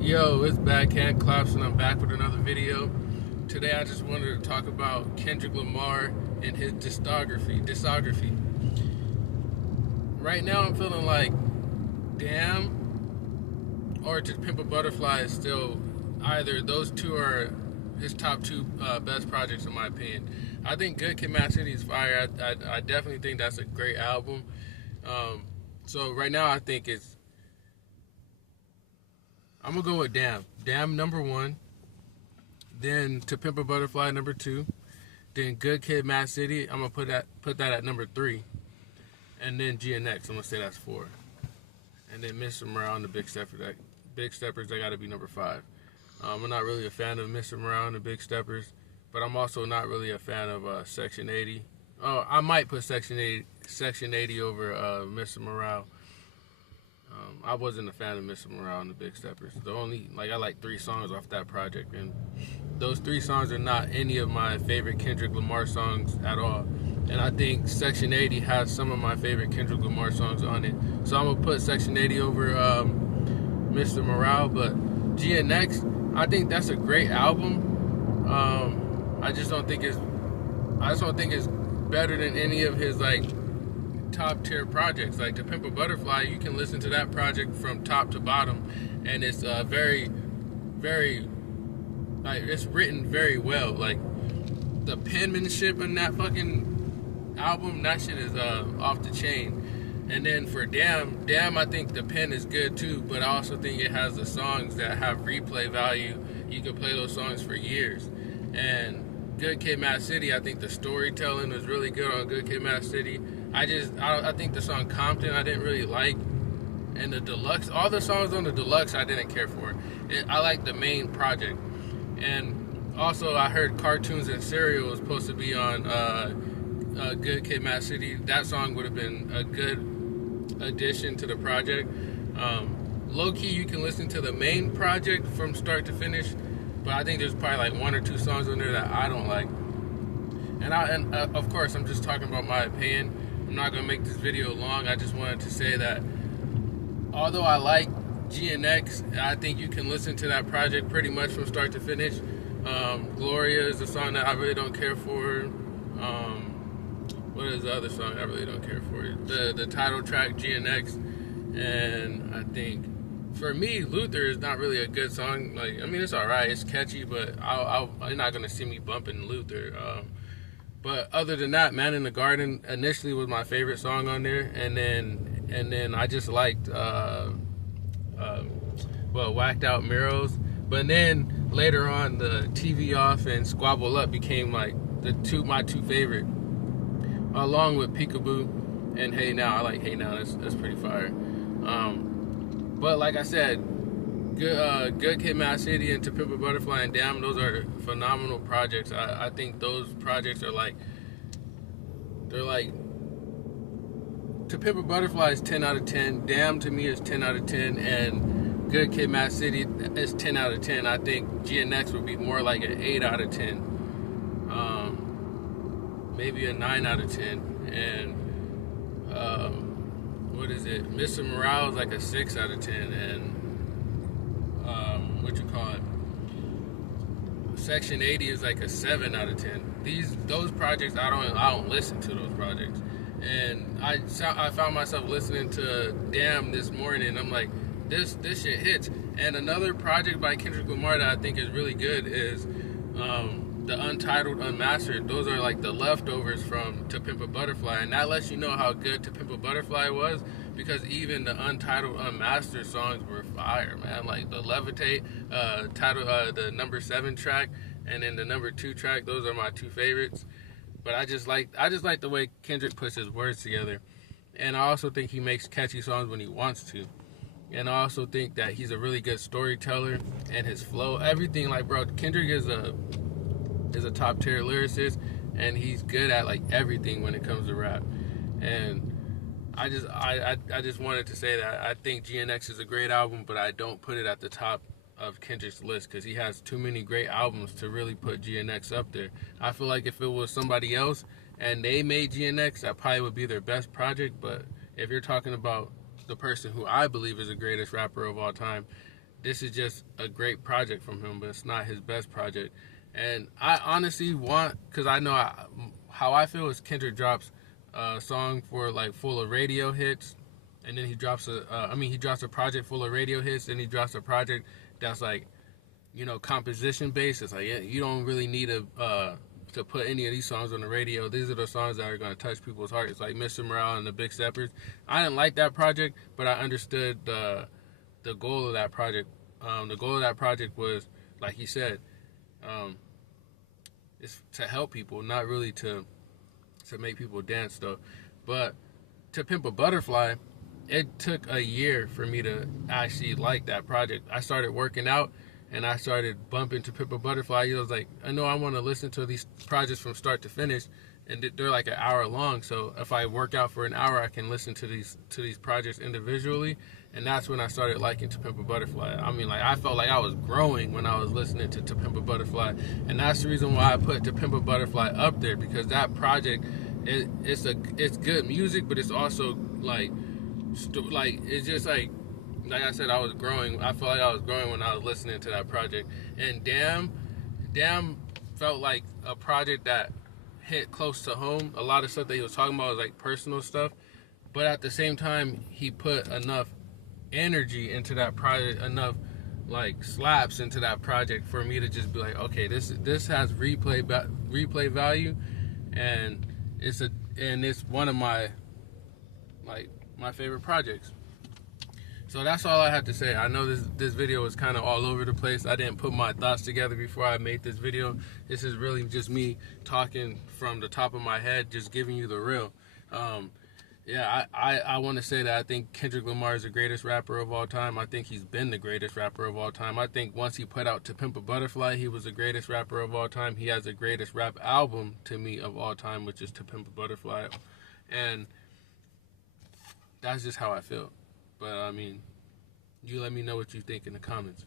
Yo, it's Bad Cat Claps and I'm back with another video. Today I just wanted to talk about Kendrick Lamar and his discography. Right now I'm feeling like Damn or To Pimp a Butterfly is still either those two are his top two best projects in my opinion. I think Good Kid, Mad City is fire. I definitely think that's a great album. So right now I think I'm gonna go with Damn number one, then To Pimp a Butterfly number two, then Good Kid, Mad City. I'm gonna put that at number three, and then GNX. I'm gonna say that's four, and then Mr. Morale and the Big Steppers. That gotta be number five. I'm not really a fan of Mr. Morale and the Big Steppers, but I'm also not really a fan of Section 80. Oh, I might put Section 80 over Mr. Morale. I wasn't a fan of Mr. Morale and the Big Steppers. I like 3 songs off that project, and those 3 songs are not any of my favorite Kendrick Lamar songs at all. And I think Section 80 has some of my favorite Kendrick Lamar songs on it. So I'm gonna put Section 80 over Mr. Morale. But GNX, I think that's a great album. I just don't think it's better than any of his top tier projects. Like To Pimp a Butterfly, you can listen to that project from top to bottom, and it's very, very it's written very well. Like the penmanship in that fucking album, that shit is off the chain. And then for Damn, I think the pen is good too, but I also think it has the songs that have replay value. You can play those songs for years. And Good Kid, Mad City, I think the storytelling was really good on Good Kid, Mad City. I think the song Compton I didn't really like, and the deluxe, all the songs on the deluxe I didn't care for. I like the main project. And also I heard Cartoons and Cereal was supposed to be on Good Kid, Mad City. That song would have been a good addition to the project. Low key, you can listen to the main project from start to finish, but I think there's probably like 1 or 2 songs on there that I don't like. And of course, I'm just talking about my opinion. I'm not gonna make this video long. I just wanted to say that although I like GNX, I think you can listen to that project pretty much from start to finish. Gloria is a song that I really don't care for. What is the other song I really don't care for? The title track, GNX. And I think for me, Luther is not really a good song. It's alright, it's catchy, but you're not gonna see me bumping Luther. But other than that, Man in the Garden initially was my favorite song on there, and then I just liked Whacked Out Mirrors. But then later on, the TV Off and Squabble Up became like my two favorite, along with Peekaboo and Hey Now. I like Hey Now. That's pretty fire. But like I said, Good Kid, Mad City, and To Pimp a Butterfly and Damn, those are phenomenal projects. I think those projects are To Pimp a Butterfly is 10 out of 10. Damn to me is 10 out of 10, and Good Kid, Mad City is 10 out of 10. I think GNX would be more like an 8 out of 10, maybe a 9 out of 10, and what is it? Mr. Morale is like a 6 out of 10, and Section 80 is like a 7 out of 10. Those projects, I don't listen to those projects. And I found myself listening to Damn this morning. I'm like, this shit hits. And another project by Kendrick Lamar that I think is really good is the Untitled Unmastered. Those are like the leftovers from To Pimp a Butterfly, and that lets you know how good To Pimp a Butterfly was, because even the Untitled Unmastered songs were fire, man. Like the Levitate the number 7 track, and then the number 2 track. Those are my 2 favorites. But I just like the way Kendrick puts his words together, and I also think he makes catchy songs when he wants to. And I also think that he's a really good storyteller, and his flow, everything. Like, bro, Kendrick is a top tier lyricist, and he's good at like everything when it comes to rap. And I just wanted to say that I think GNX is a great album, but I don't put it at the top of Kendrick's list because he has too many great albums to really put GNX up there. I feel like if it was somebody else and they made GNX, that probably would be their best project. But if you're talking about the person who I believe is the greatest rapper of all time, this is just a great project from him, but it's not his best project. And I honestly want, because I know how I feel is Kendrick drops a song for like full of radio hits, and then he drops he drops a project full of radio hits, then he drops a project that's like, composition based. It's like, yeah, you don't really need to put any of these songs on the radio. These are the songs that are going to touch people's hearts. It's like Mr. Morale and the Big Steppers. I didn't like that project, but I understood the goal of that project. The goal of that project was, like he said, it's to help people, not really to make people dance though. But To Pimp a Butterfly, it took a year for me to actually like that project. I started working out and I started bumping To Pimp a Butterfly. I was like, I know I want to listen to these projects from start to finish, and they're like an hour long. So if I work out for an hour, I can listen to these projects individually. And that's when I started liking To Pimp a Butterfly. I mean, like, I felt like I was growing when I was listening to Pimp a Butterfly. And that's the reason why I put To Pimp a Butterfly up there, because that project, it's good music, but it's also like it's just like I said, I was growing. I felt like I was growing when I was listening to that project. And Damn felt like a project that hit close to home. A lot of stuff that he was talking about was like personal stuff, but at the same time, he put enough energy into that project, enough like slaps into that project for me to just be like, okay, this has replay value, and it's one of my favorite projects. So that's all I had to say. I know this video was kind of all over the place. I didn't put my thoughts together before I made this video. This is really just me talking from the top of my head, just giving you the real. I want to say that I think Kendrick Lamar is the greatest rapper of all time. I think he's been the greatest rapper of all time. I think once he put out To Pimp a Butterfly, he was the greatest rapper of all time. He has the greatest rap album to me of all time, which is To Pimp a Butterfly. And that's just how I feel. But I mean, you let me know what you think in the comments.